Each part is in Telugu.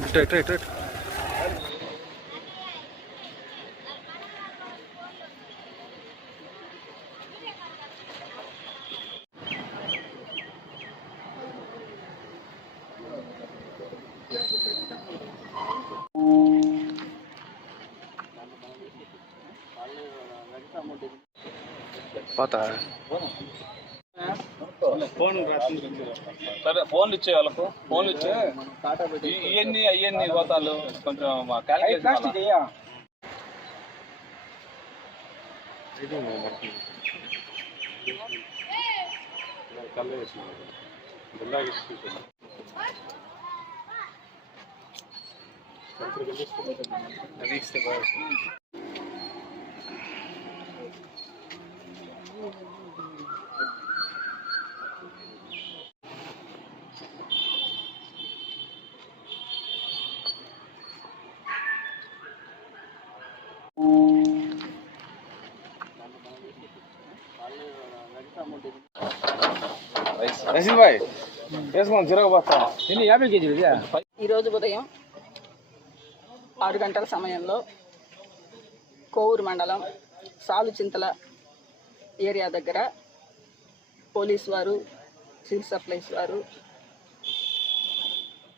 राइट राइट राइट पता है। పోతా సరే ఫోన్లు ఇచ్చే వాళ్ళకు. ఫోన్లు ఇచ్చే ఇవన్నీ అవన్నీ గోతాలు కొంచెం క్యాలిక్యులేషన్ భాయ్ వేసుకోండి ఎన్ని? యాభై కేజీలు ఈరోజు ఉదయం ఆరు గంటల సమయంలో కోవూరు మండలం సాలుచింతల ఏరియా దగ్గర పోలీస్ వారు సివిల్ సప్లైస్ వారు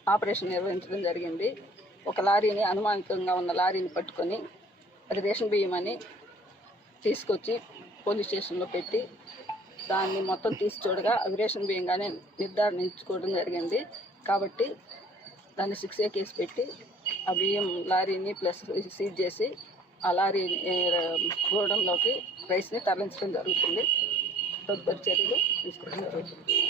ఆపరేషన్ నిర్వహించడం జరిగింది. ఒక లారీని అనుమానితంగా ఉన్న లారీని పట్టుకొని అది రేషన్ బియ్యం అని తీసుకొచ్చి పోలీస్ స్టేషన్లో పెట్టి దాన్ని మొత్తం తీసి చూడగా అవి రేషన్ బియ్యంగానే నిర్ధారించుకోవడం జరిగింది. కాబట్టి దాన్ని సిక్స్ ఏ కేసు పెట్టి ఆ బియ్యం లారీని ప్లస్ సీజ్ చేసి ఆ లారీ గోడంలోకి రైస్ని తరలించడం జరుగుతుంది. తదుపరి చర్యలు తీసుకోవడం జరుగుతుంది.